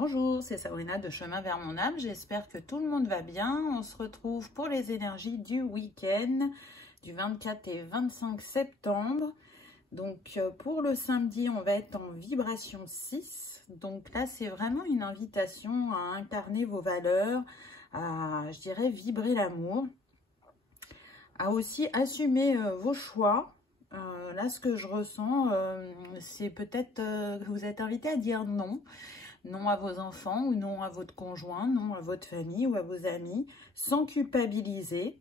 Bonjour, c'est Sabrina de Chemin vers mon âme. J'espère que tout le monde va bien. On se retrouve pour les énergies du week-end du 24 et 25 septembre. Donc pour le samedi, on va être en vibration 6. Donc là, c'est vraiment une invitation à incarner vos valeurs, à, je dirais, vibrer l'amour, à aussi assumer vos choix. Là, ce que je ressens, c'est peut-être que vous êtes invité à dire non. Non à vos enfants ou non à votre conjoint, non à votre famille ou à vos amis, sans culpabiliser.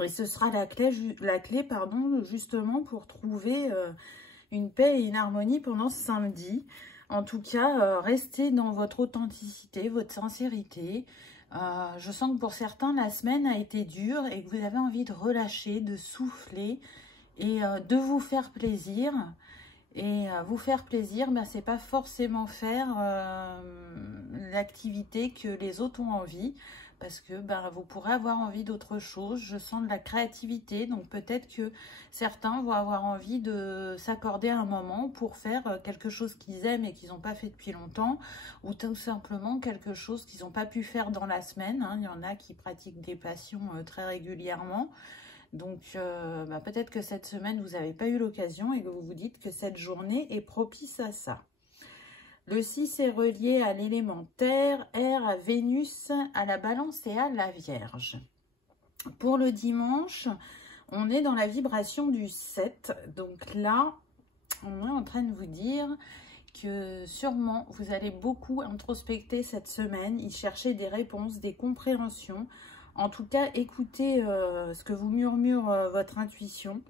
Et ce sera la clé justement pour trouver une paix et une harmonie pendant ce samedi. En tout cas, restez dans votre authenticité, votre sincérité. Je sens que pour certains, la semaine a été dure et que vous avez envie de relâcher, de souffler et de vous faire plaisir. Et vous faire plaisir, ben, c'est pas forcément faire l'activité que les autres ont envie, parce que ben, vous pourrez avoir envie d'autre chose. Je sens de la créativité, donc peut-être que certains vont avoir envie de s'accorder un moment pour faire quelque chose qu'ils aiment et qu'ils n'ont pas fait depuis longtemps, ou tout simplement quelque chose qu'ils n'ont pas pu faire dans la semaine. Hein. Il y en a qui pratiquent des passions très régulièrement. Donc, peut-être que cette semaine, vous n'avez pas eu l'occasion et que vous vous dites que cette journée est propice à ça. Le 6 est relié à l'élément terre, air, à Vénus, à la balance et à la Vierge. Pour le dimanche, on est dans la vibration du 7. Donc là, on est en train de vous dire que sûrement, vous allez beaucoup introspecter cette semaine, y chercher des réponses, des compréhensions. En tout cas, écoutez ce que vous murmure votre intuition.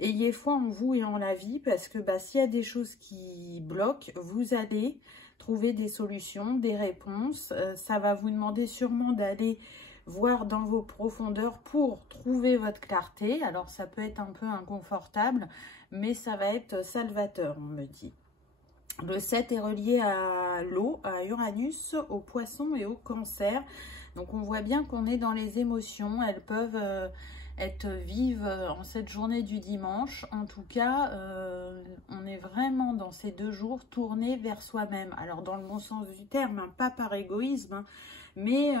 Ayez foi en vous et en la vie, parce que s'il y a des choses qui bloquent, vous allez trouver des solutions, des réponses. Ça va vous demander sûrement d'aller voir dans vos profondeurs pour trouver votre clarté. Alors, ça peut être un peu inconfortable, mais ça va être salvateur, on me dit. Le 7 est relié à l'eau, à Uranus, aux poissons et au cancer. Donc, on voit bien qu'on est dans les émotions. Elles peuvent être vives en cette journée du dimanche. En tout cas, on est vraiment dans ces 2 jours tournés vers soi-même. Alors, dans le bon sens du terme, hein, pas par égoïsme, hein, mais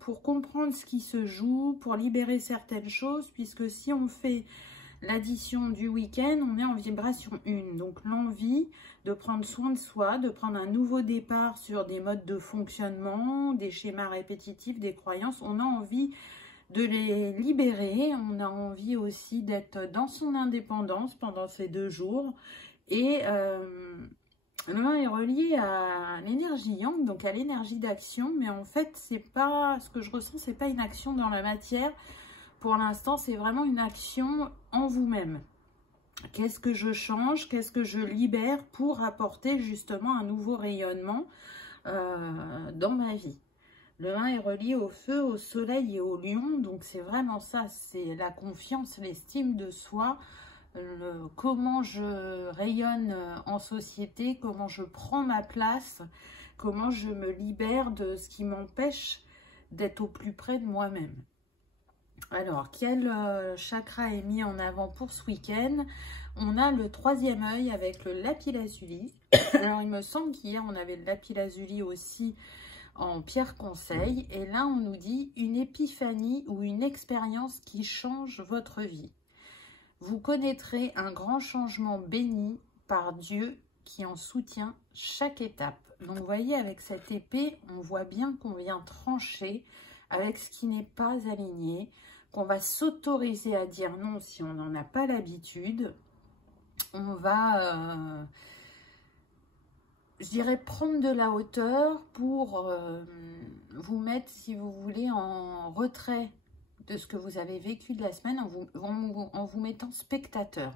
pour comprendre ce qui se joue, pour libérer certaines choses, puisque si on fait l'addition du week-end, on est en vibration 1. Donc, l'envie de prendre soin de soi, de prendre un nouveau départ sur des modes de fonctionnement, des schémas répétitifs, des croyances. On a envie de les libérer. On a envie aussi d'être dans son indépendance pendant ces 2 jours. Et l'un est relié à l'énergie yang, donc à l'énergie d'action. Mais en fait, c'est pas ce que je ressens, c'est pas une action dans la matière. Pour l'instant, c'est vraiment une action en vous-même. Qu'est-ce que je change? Qu'est-ce que je libère pour apporter justement un nouveau rayonnement dans ma vie? Le 1 est relié au feu, au soleil et au lion. Donc, c'est vraiment ça. C'est la confiance, l'estime de soi. Comment je rayonne en société. Comment je prends ma place. Comment je me libère de ce qui m'empêche d'être au plus près de moi-même. Alors, quel chakra est mis en avant pour ce week-end? On a le 3e œil avec le lapis-lazuli. Alors, il me semble qu'hier, on avait le lapis-lazuli aussi en pierre conseil. Et là, on nous dit une épiphanie ou une expérience qui change votre vie. Vous connaîtrez un grand changement béni par Dieu qui en soutient chaque étape. Donc, vous voyez, avec cette épée, on voit bien qu'on vient trancher avec ce qui n'est pas aligné, qu'on va s'autoriser à dire non si on n'en a pas l'habitude. On va, je dirais, prendre de la hauteur pour vous mettre, si vous voulez, en retrait de ce que vous avez vécu de la semaine, en vous mettant spectateur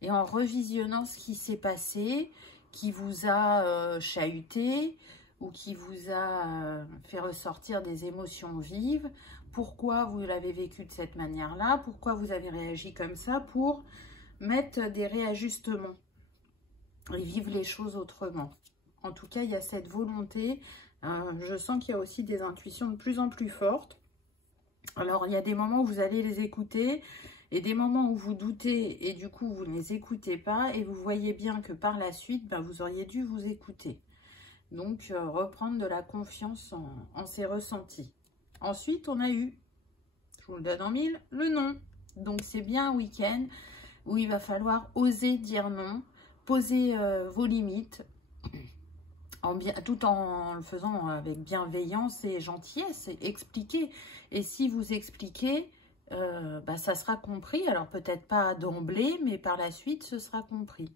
et en revisionnant ce qui s'est passé, qui vous a chahuté, ou qui vous a fait ressortir des émotions vives, pourquoi vous l'avez vécu de cette manière-là, pourquoi vous avez réagi comme ça, pour mettre des réajustements et vivre les choses autrement. En tout cas, il y a cette volonté, je sens qu'il y a aussi des intuitions de plus en plus fortes. Alors, il y a des moments où vous allez les écouter, et des moments où vous doutez, et du coup, vous ne les écoutez pas, et vous voyez bien que par la suite, vous auriez dû vous écouter. Donc, reprendre de la confiance en ses ressentis. Ensuite, on a eu, je vous le donne en mille, le non. Donc, c'est bien un week-end où il va falloir oser dire non, poser vos limites, tout en le faisant avec bienveillance et gentillesse, et expliquer. Et si vous expliquez, ça sera compris. Alors, peut-être pas d'emblée, mais par la suite, ce sera compris.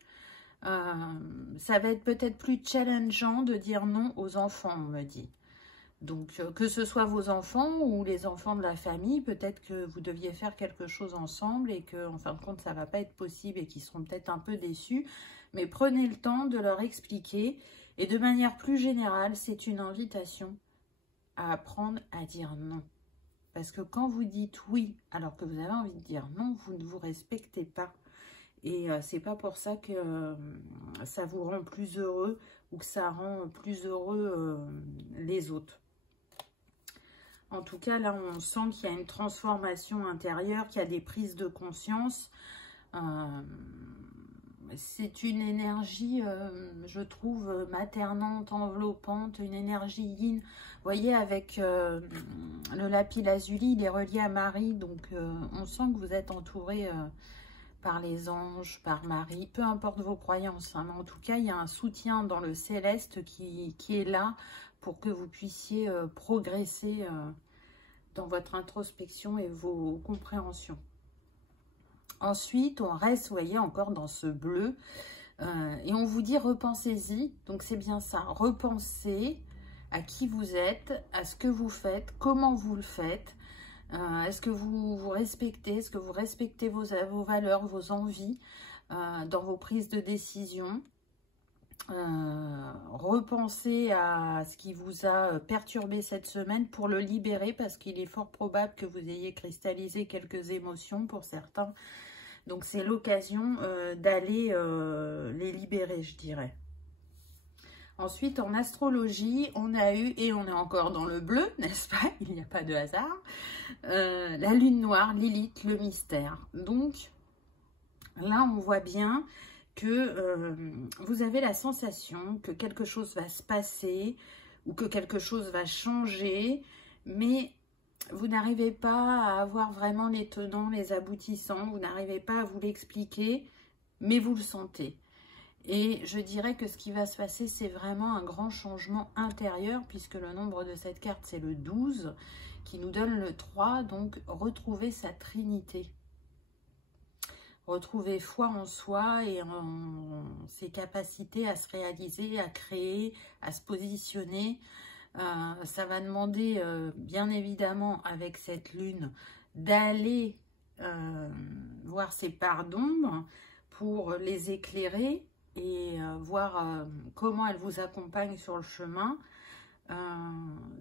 Ça va être peut-être plus challengeant de dire non aux enfants, on me dit. Donc, que ce soit vos enfants ou les enfants de la famille, peut-être que vous deviez faire quelque chose ensemble et que, en fin de compte, ça ne va pas être possible et qu'ils seront peut-être un peu déçus. Mais prenez le temps de leur expliquer. Et de manière plus générale, c'est une invitation à apprendre à dire non. Parce que quand vous dites oui, alors que vous avez envie de dire non, vous ne vous respectez pas. Et c'est pas pour ça que ça vous rend plus heureux ou que ça rend plus heureux les autres. En tout cas, là, on sent qu'il y a une transformation intérieure, qu'il y a des prises de conscience. C'est une énergie, je trouve, maternante, enveloppante, une énergie yin. Vous voyez, avec le lapis lazuli, il est relié à Marie. Donc, on sent que vous êtes entouré par les anges, par Marie, peu importe vos croyances, hein, mais en tout cas, il y a un soutien dans le céleste qui est là pour que vous puissiez progresser dans votre introspection et vos compréhensions. Ensuite, on reste, vous voyez, encore dans ce bleu, et on vous dit repensez-y, donc c'est bien ça, repensez à qui vous êtes, à ce que vous faites, comment vous le faites. Est-ce que vous vous respectez? Est-ce que vous respectez vos valeurs, vos envies dans vos prises de décision? Repensez à ce qui vous a perturbé cette semaine pour le libérer, parce qu'il est fort probable que vous ayez cristallisé quelques émotions pour certains. Donc, c'est l'occasion d'aller les libérer, je dirais. Ensuite, en astrologie, on a eu, et on est encore dans le bleu, n'est-ce pas? Il n'y a pas de hasard. La lune noire, Lilith, le mystère. Donc, là, on voit bien que vous avez la sensation que quelque chose va se passer ou que quelque chose va changer, mais vous n'arrivez pas à avoir vraiment les tenants, les aboutissants, vous n'arrivez pas à vous l'expliquer, mais vous le sentez. Et je dirais que ce qui va se passer, c'est vraiment un grand changement intérieur, puisque le nombre de cette carte, c'est le 12, qui nous donne le 3, donc retrouver sa trinité. Retrouver foi en soi et en ses capacités à se réaliser, à créer, à se positionner. Ça va demander, bien évidemment, avec cette lune, d'aller voir ses parts d'ombre pour les éclairer et voir comment elle vous accompagne sur le chemin.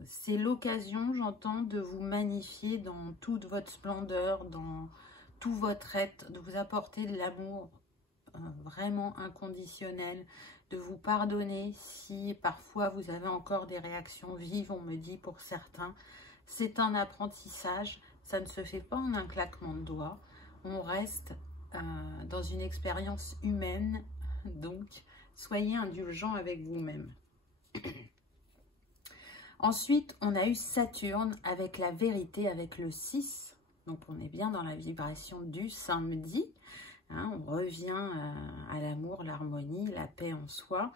C'est l'occasion, j'entends, de vous magnifier dans toute votre splendeur, dans tout votre être, de vous apporter de l'amour vraiment inconditionnel, de vous pardonner si parfois vous avez encore des réactions vives, on me dit pour certains. C'est un apprentissage, ça ne se fait pas en un claquement de doigts, on reste dans une expérience humaine, donc soyez indulgents avec vous-même. Ensuite, on a eu Saturne avec la vérité, avec le 6. Donc, on est bien dans la vibration du samedi. Hein, on revient à l'amour, l'harmonie, la paix en soi.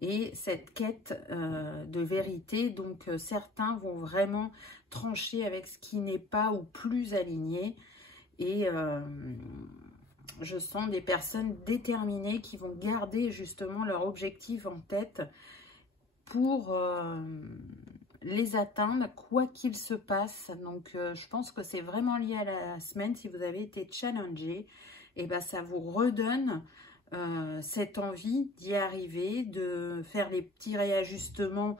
Et cette quête de vérité, donc certains vont vraiment trancher avec ce qui n'est pas ou plus aligné. Et je sens des personnes déterminées qui vont garder justement leur objectif en tête pour les atteindre, quoi qu'il se passe. Donc, je pense que c'est vraiment lié à la semaine. Si vous avez été challengé, et ben, ça vous redonne cette envie d'y arriver, de faire les petits réajustements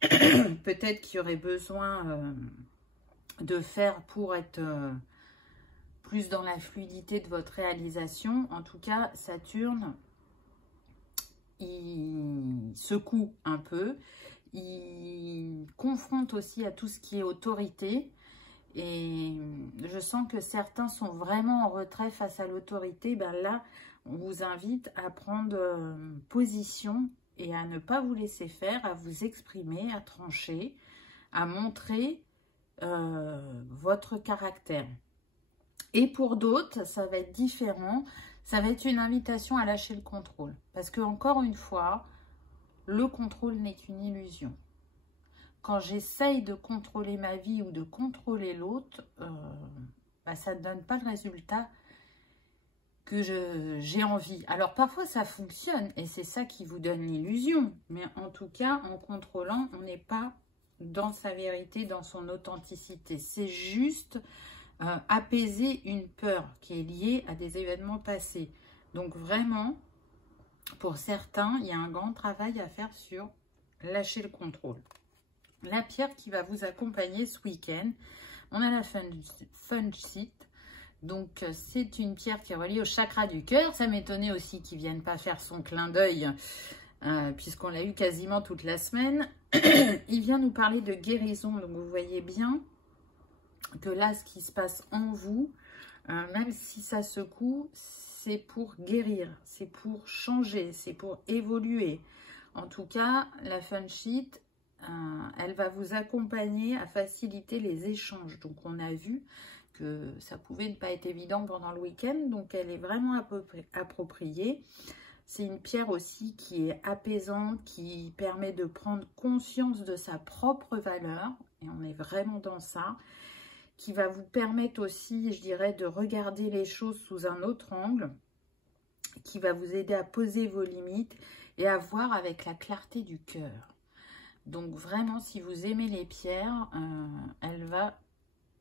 peut-être qu'il y aurait besoin de faire pour être plus dans la fluidité de votre réalisation. En tout cas, Saturne, il secoue un peu, il confronte aussi à tout ce qui est autorité, et je sens que certains sont vraiment en retrait face à l'autorité. Ben là, on vous invite à prendre position et à ne pas vous laisser faire, à vous exprimer, à trancher, à montrer votre caractère. Et pour d'autres, ça va être différent. Ça va être une invitation à lâcher le contrôle. Parce que, encore une fois, le contrôle n'est qu'une illusion. Quand j'essaye de contrôler ma vie ou de contrôler l'autre, ça ne donne pas le résultat que j'ai envie. Alors, parfois, ça fonctionne et c'est ça qui vous donne l'illusion. Mais en tout cas, en contrôlant, on n'est pas dans sa vérité, dans son authenticité. C'est juste apaiser une peur qui est liée à des événements passés. Donc, vraiment, pour certains, il y a un grand travail à faire sur lâcher le contrôle. La pierre qui va vous accompagner ce week-end, on a la Funchit. Donc, c'est une pierre qui est reliée au chakra du cœur. Ça m'étonnait aussi qu'il ne vienne pas faire son clin d'œil, puisqu'on l'a eu quasiment toute la semaine. Il vient nous parler de guérison. Donc, vous voyez bien que là, ce qui se passe en vous, même si ça secoue, c'est pour guérir, c'est pour changer, c'est pour évoluer. En tout cas, la Funchit, elle va vous accompagner à faciliter les échanges. Donc, on a vu que ça pouvait ne pas être évident pendant le week-end. Donc, elle est vraiment appropriée. C'est une pierre aussi qui est apaisante, qui permet de prendre conscience de sa propre valeur. Et on est vraiment dans ça. Qui va vous permettre aussi, je dirais, de regarder les choses sous un autre angle. Qui va vous aider à poser vos limites et à voir avec la clarté du cœur. Donc vraiment, si vous aimez les pierres, elle va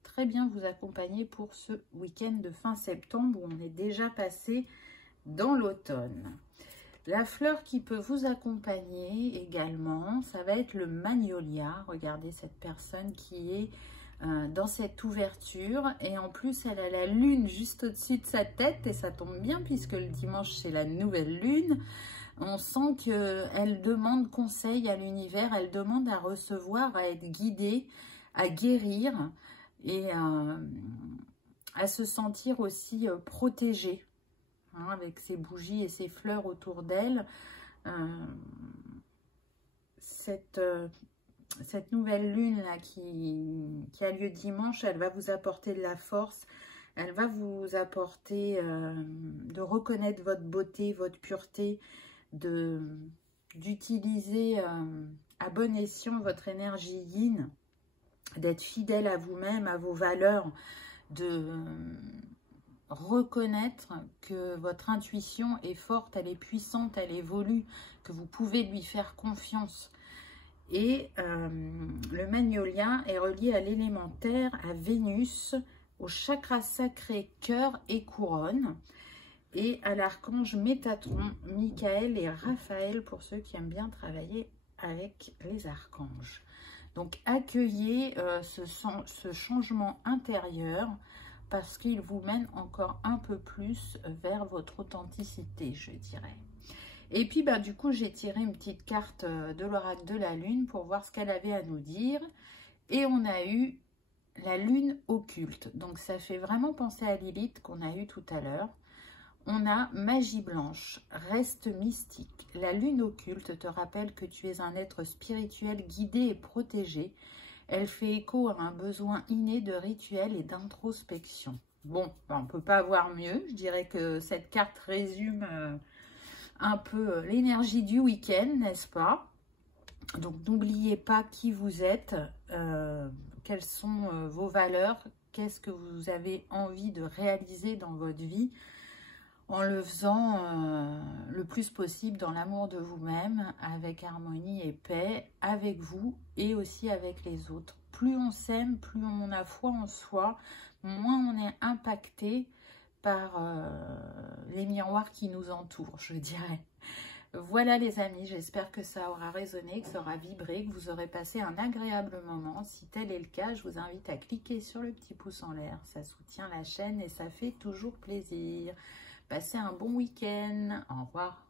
très bien vous accompagner pour ce week-end de fin septembre où on est déjà passé dans l'automne. La fleur qui peut vous accompagner également, ça va être le magnolia. Regardez cette personne qui est dans cette ouverture et en plus elle a la lune juste au-dessus de sa tête et ça tombe bien puisque le dimanche c'est la nouvelle lune. On sent qu'elle demande conseil à l'univers, elle demande à recevoir, à être guidée, à guérir et à se sentir aussi protégée, hein, avec ses bougies et ses fleurs autour d'elle. Cette nouvelle lune là qui a lieu dimanche, elle va vous apporter de la force, elle va vous apporter de reconnaître votre beauté, votre pureté, d'utiliser à bon escient votre énergie yin, d'être fidèle à vous-même, à vos valeurs, de reconnaître que votre intuition est forte, elle est puissante, elle évolue, que vous pouvez lui faire confiance. Et le magnolia est relié à l'élément terre, à Vénus, au chakra sacré cœur et couronne, et à l'archange Métatron, Michael et Raphaël pour ceux qui aiment bien travailler avec les archanges. Donc accueillez ce changement intérieur parce qu'il vous mène encore un peu plus vers votre authenticité, je dirais. Et puis, du coup, j'ai tiré une petite carte de l'oracle de la Lune pour voir ce qu'elle avait à nous dire. Et on a eu la Lune occulte. Donc, ça fait vraiment penser à Lilith qu'on a eu tout à l'heure. On a magie blanche, reste mystique. La Lune occulte te rappelle que tu es un être spirituel guidé et protégé. Elle fait écho à un besoin inné de rituel et d'introspection. Bon, on ne peut pas avoir mieux. Je dirais que cette carte résume un peu l'énergie du week-end, n'est-ce pas? Donc, n'oubliez pas qui vous êtes, quelles sont vos valeurs, qu'est-ce que vous avez envie de réaliser dans votre vie en le faisant le plus possible dans l'amour de vous-même, avec harmonie et paix, avec vous et aussi avec les autres. Plus on s'aime, plus on a foi en soi, moins on est impacté par les miroirs qui nous entourent, je dirais. Voilà les amis, j'espère que ça aura résonné, que ça aura vibré, que vous aurez passé un agréable moment. Si tel est le cas, je vous invite à cliquer sur le petit pouce en l'air. Ça soutient la chaîne et ça fait toujours plaisir. Passez un bon week-end. Au revoir.